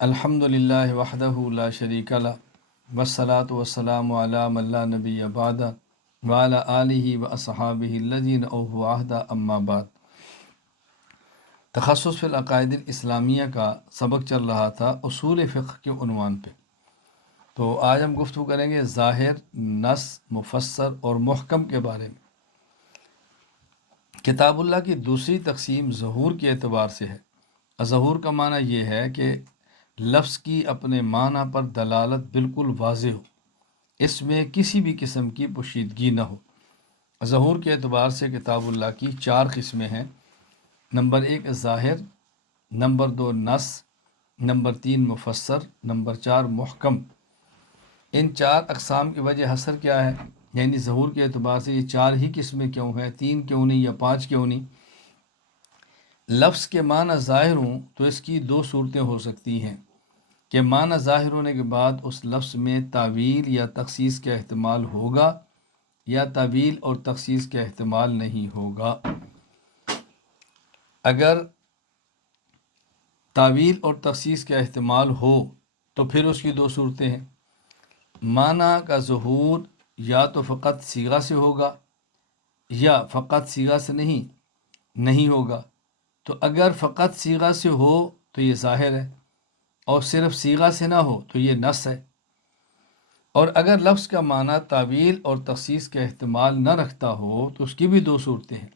الحمدللہ وحدہ لا شریک لہ والصلاة والسلام علی من لا نبی بعدہ وعلی آلہ واصحابہ الذین اوفوا عہدہ اما بعد۔ تخصص فی العقائد الاسلامیہ کا سبق چل رہا تھا اصول فقہ کے عنوان پہ، تو آج ہم گفتگو کریں گے ظاہر، نص، مفسر اور محکم کے بارے میں۔ کتاب اللہ کی دوسری تقسیم ظہور کے اعتبار سے ہے۔ ظہور کا معنی یہ ہے کہ لفظ کی اپنے معنی پر دلالت بالکل واضح ہو، اس میں کسی بھی قسم کی پوشیدگی نہ ہو۔ ظہور کے اعتبار سے کتاب اللہ کی 4 قسمیں ہیں۔ نمبر 1 ظاہر، نمبر 2 نص، نمبر 3 مفسر، نمبر 4 محکم۔ ان 4 اقسام کی وجہ حسر کیا ہے؟ یعنی ظہور کے اعتبار سے یہ 4 ہی قسمیں کیوں ہیں، 3 کیوں نہیں یا 5 کیوں نہیں؟ لفظ کے معنی ظاہر ہوں تو اس کی 2 صورتیں ہو سکتی ہیں کہ معنی ظاہر ہونے کے بعد اس لفظ میں تعویل یا تخصیص کا احتمال ہوگا، یا تعویل اور تخصیص کا احتمال نہیں ہوگا۔ اگر تعویل اور تخصیص کا احتمال ہو تو پھر اس کی 2 صورتیں ہیں۔ معنی کا ظہور یا تو فقط صیغہ سے ہوگا یا فقط صیغہ سے نہیں ہوگا۔ تو اگر فقط صیغہ سے ہو تو یہ ظاہر ہے، اور صرف صیغہ سے نہ ہو تو یہ نص ہے۔ اور اگر لفظ کا معنی تعویل اور تخصیص کا احتمال نہ رکھتا ہو تو اس کی بھی 2 صورتیں ہیں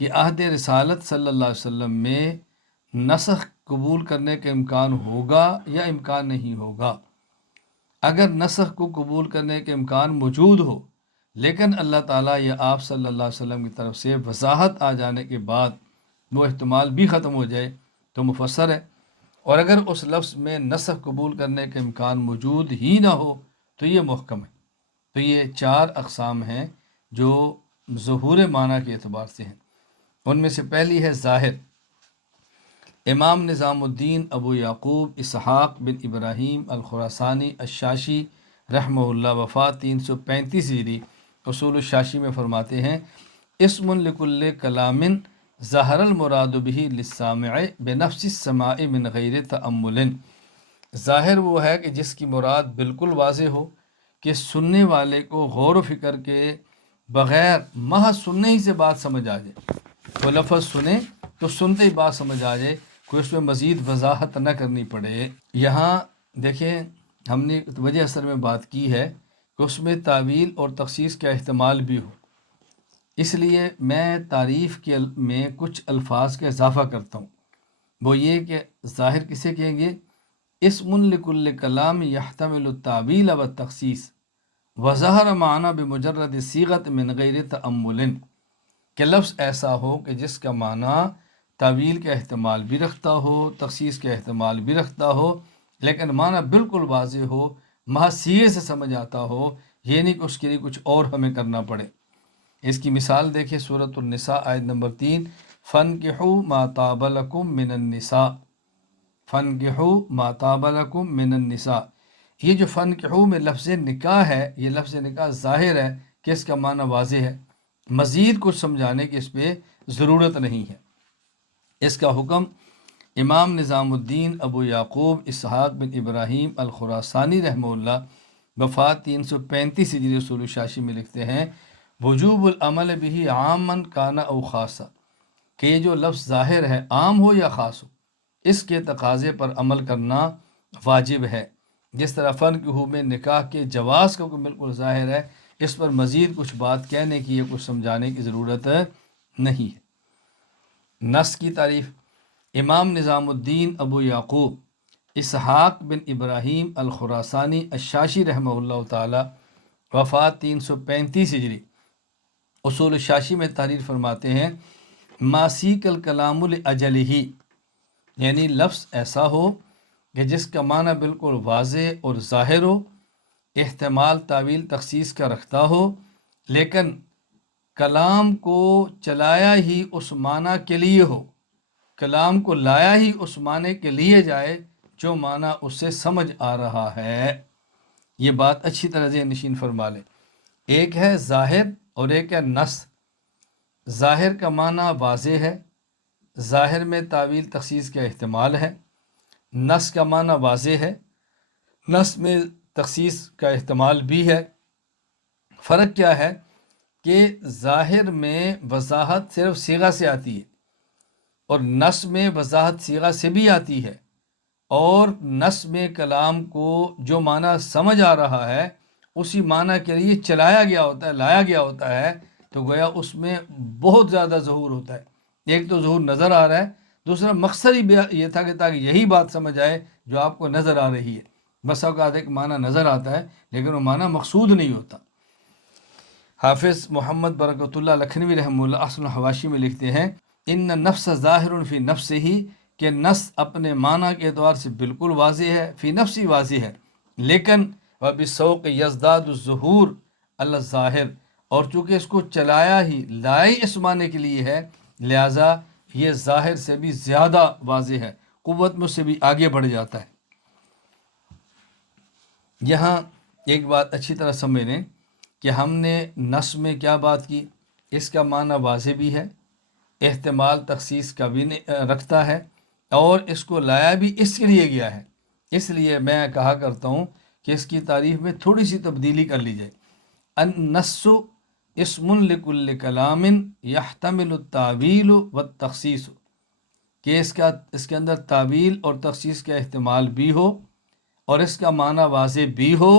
کہ عہد رسالت صلی اللہ علیہ وسلم میں نسخ قبول کرنے کا امکان ہوگا یا امکان نہیں ہوگا۔ اگر نسخ کو قبول کرنے کا امکان موجود ہو لیکن اللہ تعالیٰ یا آپ صلی اللہ علیہ وسلم کی طرف سے وضاحت آ جانے کے بعد وہ احتمال بھی ختم ہو جائے تو مفسر ہے، اور اگر اس لفظ میں نسخ قبول کرنے کا امکان موجود ہی نہ ہو تو یہ محکم ہے۔ تو یہ 4 اقسام ہیں جو ظہور معنی کے اعتبار سے ہیں۔ ان میں سے پہلی ہے ظاہر۔ امام نظام الدین ابو یعقوب اسحاق بن ابراہیم الخراسانی الشاشی رحمہ اللہ، وفات 335 ہجری، اصول الشاشی میں فرماتے ہیں اسم لکل کلام ظہر المراد به للسامع بنفس السماع من غیر تأمل۔ ظاہر وہ ہے کہ جس کی مراد بالکل واضح ہو کہ سننے والے کو غور و فکر کے بغیر محض سننے ہی سے بات سمجھ آ جائے۔ وہ لفظ سنے تو سنتے ہی بات سمجھ آ جائے، کوئی اس میں مزید وضاحت نہ کرنی پڑے۔ یہاں دیکھیں ہم نے وجہ اثر میں بات کی ہے کہ اس میں تعویل اور تخصیص کا احتمال بھی ہو، اس لیے میں تعریف کے میں کچھ الفاظ کا اضافہ کرتا ہوں۔ وہ یہ کہ ظاہر کسے کہیں گے؟ اسم لکل کلام یحتمل التعویل والتخصیص وظہر معنی بمجرد صیغۃ من غیر تأمل، کہ لفظ ایسا ہو کہ جس کا معنی تعویل کا احتمال بھی رکھتا ہو، تخصیص کا احتمال بھی رکھتا ہو، لیکن معنی بالکل واضح ہو، محض صیغے سے سمجھ آتا ہو، یہ نہیں کہ اس کے لیے کچھ اور ہمیں کرنا پڑے۔ اس کی مثال دیکھیں سورۃ النساء آیت نمبر 3، فَانْكِحُوا مَا طَابَ لَكُم مِّنَ النِّسَاءِ، فَانْكِحُوا مَا طَابَ لَكُم مِّنَ النِّسَاءِ۔ یہ جو فَانْكِحُوا میں لفظ نکاح ہے، یہ لفظ نکاح ظاہر ہے کہ اس کا معنی واضح ہے، مزید کچھ سمجھانے کی اس پہ ضرورت نہیں ہے۔ اس کا حکم امام نظام الدین ابو یعقوب اسحاق بن ابراہیم الخراسانی رحمہ اللہ، وفات 335 ہجری، اصول الشاشی میں لکھتے ہیں وجوب العمل به عاما کان او خاصا، کہ یہ جو لفظ ظاہر ہے عام ہو یا خاص ہو، اس کے تقاضے پر عمل کرنا واجب ہے۔ جس طرح فَانْكِحُوا میں نکاح کے جواز کا بالکل ظاہر ہے، اس پر مزید کچھ بات کہنے کی یا کچھ سمجھانے کی ضرورت نہیں ہے۔ نص کی تعریف، امام نظام الدین ابو یعقوب اسحاق بن ابراہیم الخراسانی الشاشی رحمہ اللہ تعالی، وفات 335 ہجری، اصول الشاشی میں تحریر فرماتے ہیں ما سیق الکلام لاجلہ، یعنی لفظ ایسا ہو کہ جس کا معنی بالکل واضح اور ظاہر ہو، احتمال تعویل تخصیص کا رکھتا ہو، لیکن کلام کو چلایا ہی اس معنی کے لیے ہو، کلام کو لایا ہی اس معنی کے لیے جائے جو معنی اس سے سمجھ آ رہا ہے۔ یہ بات اچھی طرح ذہن نشین فرما لیں۔ ایک ہے ظاہر اور ایک ہے نص۔ ظاہر کا معنی واضح ہے، ظاہر میں تعویل تخصیص کا احتمال ہے۔ نص کا معنی واضح ہے، نص میں تخصیص کا احتمال بھی ہے۔ فرق کیا ہے کہ ظاہر میں وضاحت صرف صیغہ سے آتی ہے، اور نص میں وضاحت صیغہ سے بھی آتی ہے، اور نص میں کلام کو جو معنی سمجھ آ رہا ہے اسی معنی کے لیے چلایا گیا ہوتا ہے، لایا گیا ہوتا ہے، تو گویا اس میں بہت زیادہ ظہور ہوتا ہے۔ ایک تو ظہور نظر آ رہا ہے، دوسرا مقصد ہی یہ تھا کہ تاکہ یہی بات سمجھ آئے جو آپ کو نظر آ رہی ہے۔ بس اوقات ایک معنی نظر آتا ہے لیکن وہ معنی مقصود نہیں ہوتا۔ حافظ محمد برکت اللہ لکھنوی رحمہ اللہ احسن الحواشی میں لکھتے ہیں، ان نفس ظاہر فی نفس ہی، کہ نص اپنے معنی کے اعتبار سے بالکل واضح ہے، فی نفسی واضح ہے، لیکن وبالسوق یزداد الظہور علی الظاہر، اور چونکہ اس کو چلایا ہی لائے اس معنی کے لیے ہے، لہٰذا یہ ظاہر سے بھی زیادہ واضح ہے، قوت میں سے بھی آگے بڑھ جاتا ہے۔ یہاں ایک بات اچھی طرح سمجھ لیں کہ ہم نے نص میں کیا بات کی، اس کا معنی واضح بھی ہے، احتمال تخصیص کا بھی رکھتا ہے، اور اس کو لایا بھی اس کے لیے گیا ہے۔ اس لیے میں کہا کرتا ہوں کہ اس کی تعریف میں تھوڑی سی تبدیلی کر لی جائے۔ النص اسم لکل کلام یحتمل التاویل والتخصیص، کہ اس کے اندر تعویل اور تخصیص کا احتمال بھی ہو، اور اس کا معنی واضح بھی ہو،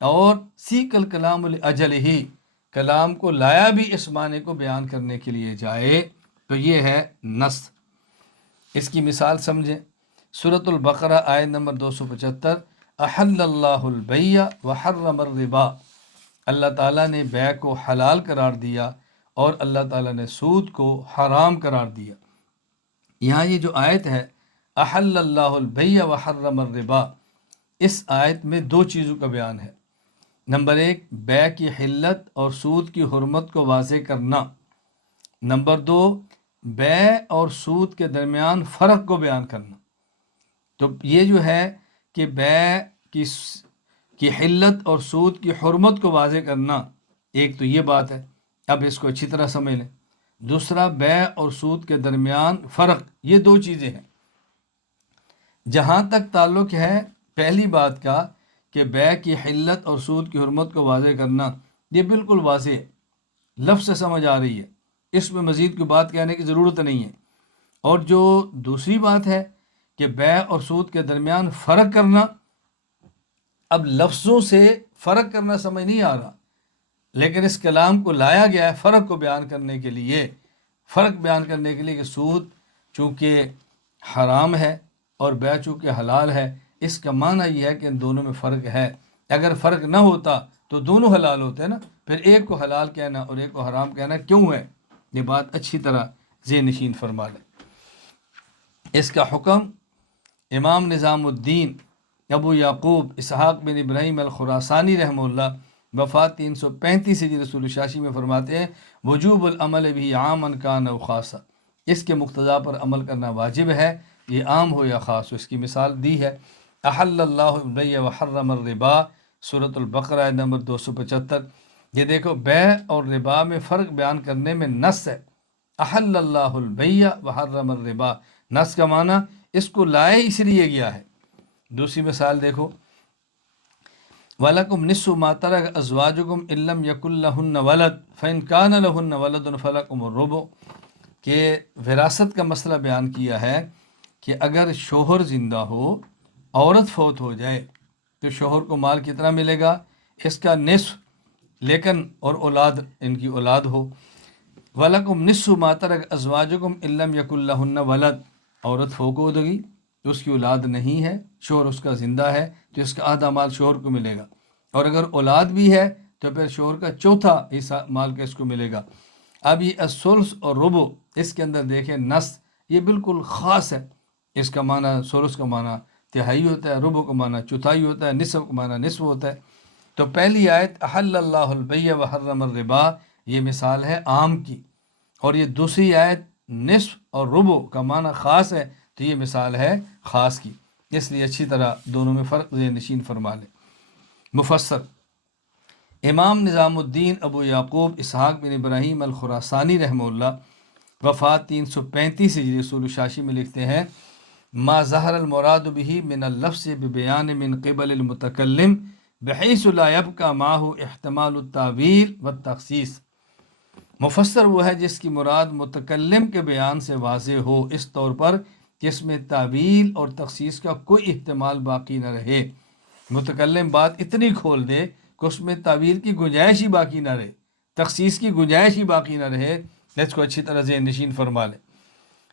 اور سیق الکلام لاجل ہی، کلام کو لایا بھی اس معنی کو بیان کرنے کے لیے جائے، تو یہ ہے نص۔ اس کی مثال سمجھیں، سورۃ البقرہ آیت نمبر 275، احل اللہ البیع وحرم الربا، اللہ تعالیٰ نے بیع کو حلال قرار دیا اور اللہ تعالیٰ نے سود کو حرام قرار دیا۔ یہاں یہ جو آیت ہے احل اللہ البیع وحرم الربا، اس آیت میں دو چیزوں کا بیان ہے۔ نمبر ایک، بیع کی حلت اور سود کی حرمت کو واضح کرنا۔ نمبر دو، بیع اور سود کے درمیان فرق کو بیان کرنا۔ تو یہ جو ہے کہ بیع کی حلت اور سود کی حرمت کو واضح کرنا، ایک تو یہ بات ہے، اب اس کو اچھی طرح سمجھ لیں۔ دوسرا، بیع اور سود کے درمیان فرق، یہ دو چیزیں ہیں۔ جہاں تک تعلق ہے پہلی بات کا کہ بیع کی حلت اور سود کی حرمت کو واضح کرنا، یہ بالکل واضح ہے، لفظ سے سمجھ آ رہی ہے، اس میں مزید کوئی بات کہنے کی ضرورت نہیں ہے۔ اور جو دوسری بات ہے کہ بیع اور سود کے درمیان فرق کرنا، اب لفظوں سے فرق کرنا سمجھ نہیں آ رہا، لیکن اس کلام کو لایا گیا ہے فرق کو بیان کرنے کے لیے، فرق بیان کرنے کے لیے کہ سود چونکہ حرام ہے اور بیع چونکہ حلال ہے، اس کا معنی یہ ہے کہ ان دونوں میں فرق ہے۔ اگر فرق نہ ہوتا تو دونوں حلال ہوتے ہیں نا، پھر ایک کو حلال کہنا اور ایک کو حرام کہنا کیوں ہے؟ یہ بات اچھی طرح ذہن نشین فرما لیں۔ اس کا حکم امام نظام الدین ابو یعقوب اسحاق بن ابراہیم الخراسانی رحمہ اللہ وفات 335 ہجری رسول شاشی میں فرماتے ہیں، وجوب العمل بھی عامن کان او خاصا، اس کے مقتضا پر عمل کرنا واجب ہے، یہ عام ہو یا خاص ہو۔ اس کی مثال دی ہے، احل اللہ البیع وحرم الربا، سورۃ البقرہ نمبر 275۔ یہ دیکھو، بیع اور ربا میں فرق بیان کرنے میں نص ہے، احل اللہ البیع وحرم الربا، نص کا معنی اس کو لائے اس لیے گیا ہے۔ دوسری مثال دیکھو، وَلَكُمْ نِصْفُ مَا تَرَكَ أَزْوَاجُكُمْ إِن لَّمْ يَكُن لَّهُنَّ وَلَدٌ فَإِن كَانَ لَهُنَّ وَلَدٌ فَلَكُمُ الرُّبُعُ، کہ وراثت کا مسئلہ بیان کیا ہے کہ اگر شوہر زندہ ہو، عورت فوت ہو جائے، تو شوہر کو مال کتنا ملے گا؟ اس کا نصف، لیکن اور اولاد، ان کی اولاد ہو۔ وَلَكُمْ نِصْفُ مَا تَرَكَ أَزْوَاجُكُمْ إِن لَّمْ يَكُن لَّهُنَّ وَلَدٌ، عورت فوت ہو گئی، اس کی اولاد نہیں ہے، شوہر اس کا زندہ ہے، تو اس کا آدھا مال شوہر کو ملے گا، اور اگر اولاد بھی ہے تو پھر شوہر کا چوتھا حصہ مال کا اس کو ملے گا۔ اب یہ الثلث اور ربع، اس کے اندر دیکھیں نص یہ بالکل خاص ہے، اس کا معنی ثلث کا معنی تہائی ہوتا ہے، ربع کا معنی چوتھائی ہوتا ہے، نصف کا معنی نصف ہوتا ہے۔ تو پہلی آیت احل اللہ البیع وحرم الربا، یہ مثال ہے عام کی، اور یہ دوسری آیت نصف اور ربع کا معنی خاص ہے، تو یہ مثال ہے خاص کی۔ اس لیے اچھی طرح دونوں میں فرق ذہن نشین فرما لیں۔ مفسر امام نظام الدین ابو یعقوب اسحاق بن ابراہیم الخراسانی رحمہ اللہ وفات 335 ہجری رسول شاشی میں لکھتے ہیں، ما ظہر المراد به من اللفظ ببیان من قبل المتکلم بحیث لا يبقى معه احتمال التاویل والتخصیص۔ مفسر وہ ہے جس کی مراد متکلم کے بیان سے واضح ہو، اس طور پر کہ اس میں تعویل اور تخصیص کا کوئی احتمال باقی نہ رہے۔ متکلم بات اتنی کھول دے کہ اس میں تعویل کی گنجائش ہی باقی نہ رہے، تخصیص کی گنجائش ہی باقی نہ رہے۔ اس کو اچھی طرح ذہن نشین فرما لیں۔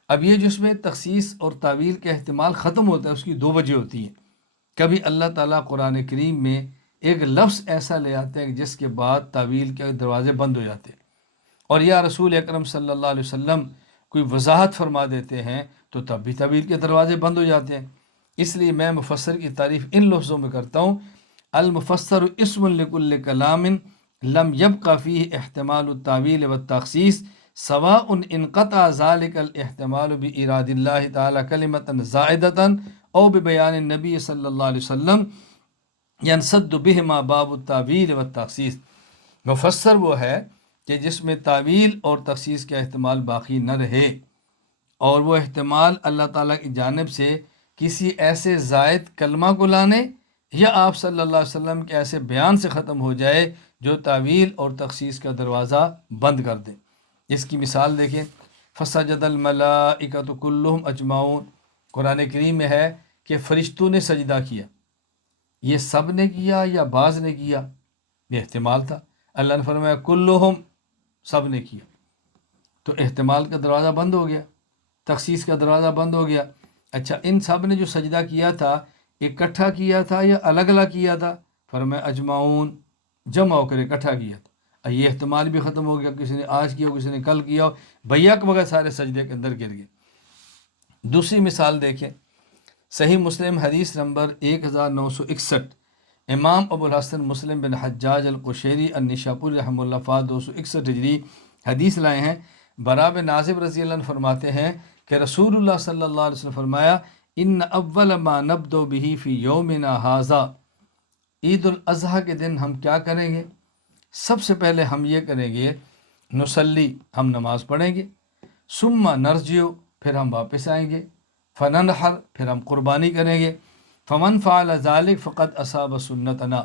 اب یہ جس میں تخصیص اور تعویل کا احتمال ختم ہوتا ہے، اس کی دو وجہ ہوتی ہیں۔ کبھی اللہ تعالیٰ قرآن کریم میں ایک لفظ ایسا لے آتے ہیں جس کے بعد تعویل کے دروازے بند ہو جاتے ہیں، اور یا رسول اکرم صلی اللہ علیہ وسلم کوئی وضاحت فرما دیتے ہیں تو تب بھی تعویل کے دروازے بند ہو جاتے ہیں۔ اس لیے میں مفسر کی تعریف ان لفظوں میں کرتا ہوں: المفسر اسم لکل کلام لم یبق فیہ احتمال التاویل والتخصیص سواء انقطع ذلك الاحتمال بإراد اللہ تعالی کلمة زائدة او ببیان النبی صلی اللہ علیہ وسلم ینسد بہما باب التاویل والتخصیص۔ مفسر وہ ہے کہ جس میں تعویل اور تخصیص کا احتمال باقی نہ رہے، اور وہ احتمال اللہ تعالیٰ کی جانب سے کسی ایسے زائد کلمہ کو لانے یا آپ صلی اللہ علیہ وسلم کے ایسے بیان سے ختم ہو جائے جو تعویل اور تخصیص کا دروازہ بند کر دے۔ اس کی مثال دیکھیں: فسجد الملائکۃ کلہم اجمعون، قرآن کریم میں ہے کہ فرشتوں نے سجدہ کیا۔ یہ سب نے کیا یا بعض نے کیا؟ یہ احتمال تھا۔ اللہ نے فرمایا کلہم، سب نے کیا، تو احتمال کا دروازہ بند ہو گیا، تخصیص کا دروازہ بند ہو گیا۔ اچھا، ان سب نے جو سجدہ کیا تھا اکٹھا کیا تھا یا الگ الگ کیا تھا؟ فرمایا اجمعون، جمع ہو کر اکٹھا کیا تھا۔ یہ احتمال بھی ختم ہو گیا، کسی نے آج کیا ہو، کسی نے کل کیا ہو، بیک وغیرہ سارے سجدے کے اندر گر گئے۔ دوسری مثال دیکھیں، صحیح مسلم حدیث نمبر 1961، امام ابو الحسن مسلم بن حجاج القشیری النشاپوری رحمہ اللہ فات 261 ہجری حدیث لائے ہیں۔ برا بن عازب رضی اللہ عنہ فرماتے ہیں کہ رسول اللہ صلی اللہ علیہ وسلم فرمایا: ان اول ما نبدأ به فی یومنا ھذا، عید الاضحیٰ کے دن ہم کیا کریں گے؟ سب سے پہلے ہم یہ کریں گے، نصلی، ہم نماز پڑھیں گے، ثم نرجع، پھر ہم واپس آئیں گے، فننحر، پھر ہم قربانی کریں گے، فمن فعل ذلک فقد اصاب سنتنا،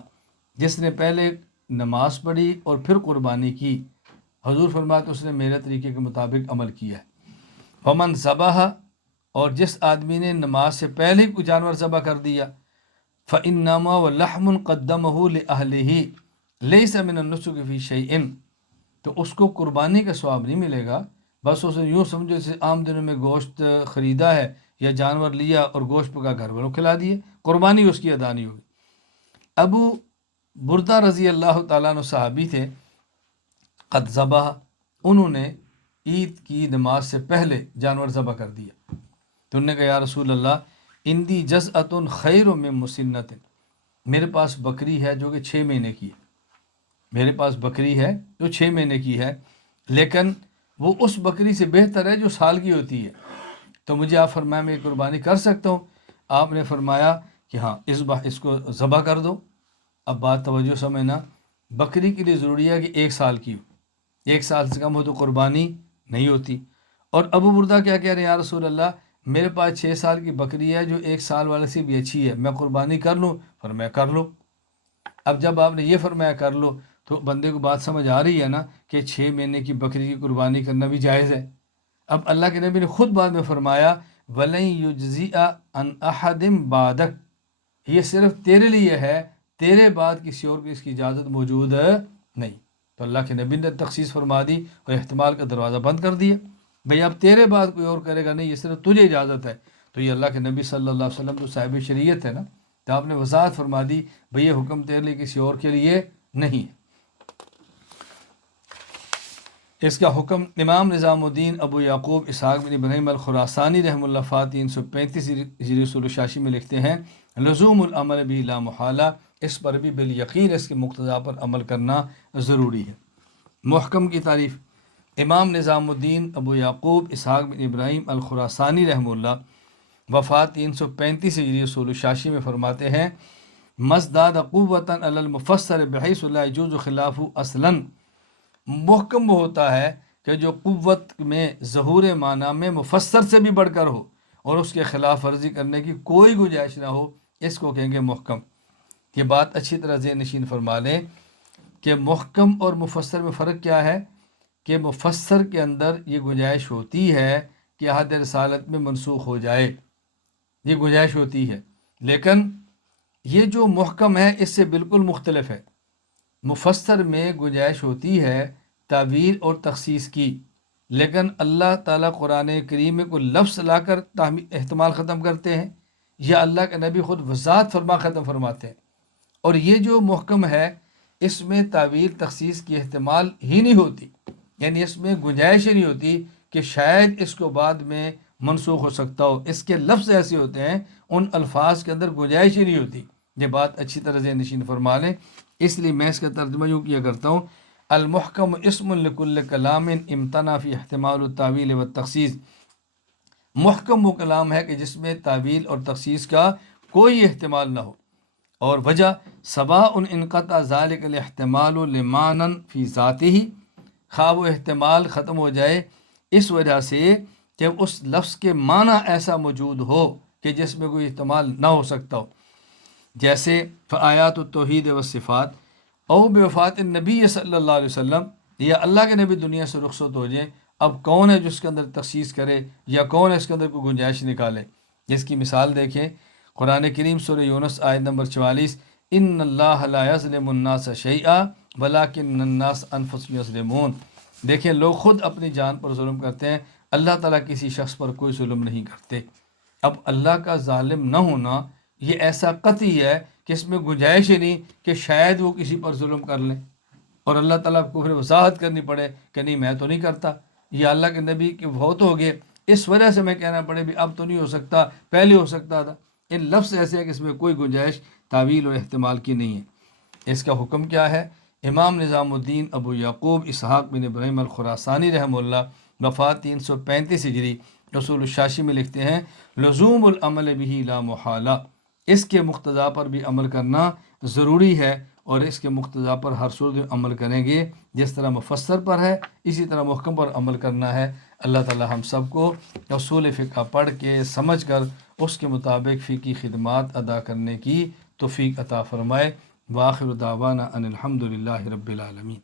جس نے پہلے نماز پڑھی اور پھر قربانی کی، حضور فرماتے اس نے میرے طریقے کے مطابق عمل کیا ہے۔ فمن ذبح، اور جس آدمی نے نماز سے پہلے کوئی جانور ذبح کر دیا، فإنما ولحم قدمہ لأہلہ لیس من النسک فی شیء، تو اس کو قربانی کا ثواب نہیں ملے گا، بس اسے یوں سمجھو جیسے عام دنوں میں گوشت خریدا ہے یا جانور لیا اور گوشت پکا گھر والوں کھلا دیے، قربانی اس کی ادا نہیں ہوگی۔ ابو بردہ رضی اللہ تعالیٰ عنہ صحابی تھے، قد ذبح، انہوں نے عید کی نماز سے پہلے جانور ذبح کر دیا، تو انہوں نے کہا: یا رسول اللہ، اندی جزءۃ خیر من مسنۃ، میرے پاس بکری ہے جو کہ 6 مہینے کی ہے، میرے پاس بکری ہے جو 6 مہینے کی ہے، لیکن وہ اس بکری سے بہتر ہے جو سال کی ہوتی ہے، تو مجھے آپ فرمایا میں یہ قربانی کر سکتا ہوں؟ آپ نے فرمایا کہ ہاں، اس کو ذبح کر دو۔ اب بات توجہ سمجھنا، بکری کے لیے ضروری ہے کہ 1 سال کی ہو، 1 سال سے کم ہو تو قربانی نہیں ہوتی۔ اور ابو بردہ کیا کہہ رہے ہیں: یا رسول اللہ، میرے پاس 6 سال کی بکری ہے جو 1 سال والے سے بھی اچھی ہے، میں قربانی کر لوں؟ فرمایا کر لو۔ اب جب آپ نے یہ فرمایا کر لو، تو بندے کو بات سمجھ آ رہی ہے نا کہ 6 مہینے کی بکری کی قربانی کرنا بھی جائز ہے۔ اب اللہ کے نبی نے خود بعد میں فرمایا: وَلَن يُجْزِئَ عَنْ أَحَدٍ بَعْدَكَ، یہ صرف تیرے لیے ہے، تیرے بعد کسی اور کو اس کی اجازت موجود نہیں۔ تو اللہ کے نبی نے تخصیص فرما دی اور احتمال کا دروازہ بند کر دیا، بھئی اب تیرے بعد کوئی اور کرے گا نہیں، یہ صرف تجھے اجازت ہے۔ تو یہ اللہ کے نبی صلی اللہ علیہ وسلم تو صاحب شریعت ہے نا، تو آپ نے وضاحت فرما دی، بھئی یہ حکم تیرے لیے کسی اور کے لیے نہیں ہے۔ اس کا حکم امام نظام الدین ابو یعقوب اسحاق بن ابراہیم الخراسانی رحمہ اللہ فات 335 ہجری اصول الشاشی میں لکھتے ہیں: لزوم العمل بھی لا محالہ، اس پر بھی بالیقین اس کے مقتضا پر عمل کرنا ضروری ہے۔ محکم کی تعریف: امام نظام الدین ابو یعقوب اسحاق بن ابراہیم الخراسانی رحمہ اللہ وفات 335 ہجری اصول الشاشی میں فرماتے ہیں: مزداد قوتاً علی المفسر بحیث لا یجوز خلاف اصلاً، محکم وہ ہوتا ہے کہ جو قوت میں ظہور معنی میں مفسر سے بھی بڑھ کر ہو اور اس کے خلاف ورزی کرنے کی کوئی گنجائش نہ ہو، اس کو کہیں گے محکم۔ یہ بات اچھی طرح ذہن نشین فرما لیں کہ محکم اور مفسر میں فرق کیا ہے، کہ مفسر کے اندر یہ گنجائش ہوتی ہے کہ عہد رسالت میں منسوخ ہو جائے، یہ گنجائش ہوتی ہے، لیکن یہ جو محکم ہے اس سے بالکل مختلف ہے۔ مفسر میں گنجائش ہوتی ہے تعویل اور تخصیص کی، لیکن اللہ تعالیٰ قرآن کریم میں کوئی لفظ لا کر احتمال ختم کرتے ہیں، یا اللہ کے نبی خود وضاحت فرما ختم فرماتے ہیں۔ اور یہ جو محکم ہے اس میں تعویل تخصیص کی احتمال ہی نہیں ہوتی، یعنی اس میں گنجائش ہی نہیں ہوتی کہ شاید اس کو بعد میں منسوخ ہو سکتا ہو۔ اس کے لفظ ایسے ہوتے ہیں، ان الفاظ کے اندر گنجائش ہی نہیں ہوتی۔ یہ بات اچھی طرح ذہن نشین فرما لیں۔ اس لیے میں اس کا ترجمہ یوں کیا کرتا ہوں، المحکم اسم لکل کلام امتنع فی احتمال التاویل والتخصیص۔ محکم وہ کلام ہے کہ جس میں تعویل اور تخصیص کا کوئی احتمال نہ ہو، اور وجہ سواء انقطع ذلك الاحتمال لمعنى فی ذاتہ، خواہ وہ احتمال ختم ہو جائے اس وجہ سے کہ اس لفظ کے معنی ایسا موجود ہو کہ جس میں کوئی احتمال نہ ہو سکتا ہو، جیسے فآیات التوحید والصفات، او بوفات النبی صلی اللہ علیہ وسلم، یا اللہ کے نبی دنیا سے رخصت ہو جائیں، اب کون ہے جو اس کے اندر تخصیص کرے یا کون ہے اس کے اندر کوئی گنجائش نکالے؟ جس کی مثال دیکھیں، قرآن کریم سورہ یونس آیت نمبر 44، ان اللہ لا یظلم الناس شیئا ولکن الناس انفسهم یظلمون۔ دیکھیں لوگ خود اپنی جان پر ظلم کرتے ہیں، اللہ تعالیٰ کسی شخص پر کوئی ظلم نہیں کرتے۔ اب اللہ کا ظالم نہ ہونا یہ ایسا قطعی ہے کہ اس میں گنجائش ہی نہیں کہ شاید وہ کسی پر ظلم کر لیں، اور اللہ تعالیٰ کو پھر وضاحت کرنی پڑے کہ نہیں میں تو نہیں کرتا، یا اللہ کے نبی کے بہت ہو گئے اس وجہ سے میں کہنا پڑے بھی اب تو نہیں ہو سکتا، پہلے ہو سکتا تھا۔ ان لفظ ایسے ہے کہ اس میں کوئی گنجائش تعویل و احتمال کی نہیں ہے۔ اس کا حکم کیا ہے؟ امام نظام الدین ابو یعقوب اسحاق بن ابراہیم الخراسانی رحمہ اللہ، وفات 335 ہجری، رسول الشاشی میں لکھتے ہیں، لزوم العمل به لا محالہ، اس کے مقتضا پر بھی عمل کرنا ضروری ہے، اور اس کے مقتضا پر ہر صورت میں عمل کریں گے، جس طرح مفسر پر ہے اسی طرح محکم پر عمل کرنا ہے۔ اللہ تعالی ہم سب کو اصول فقہ پڑھ کے سمجھ کر اس کے مطابق فقہی خدمات ادا کرنے کی توفیق عطا فرمائے۔ وآخر دعوانا ان الحمد للہ رب العالمین۔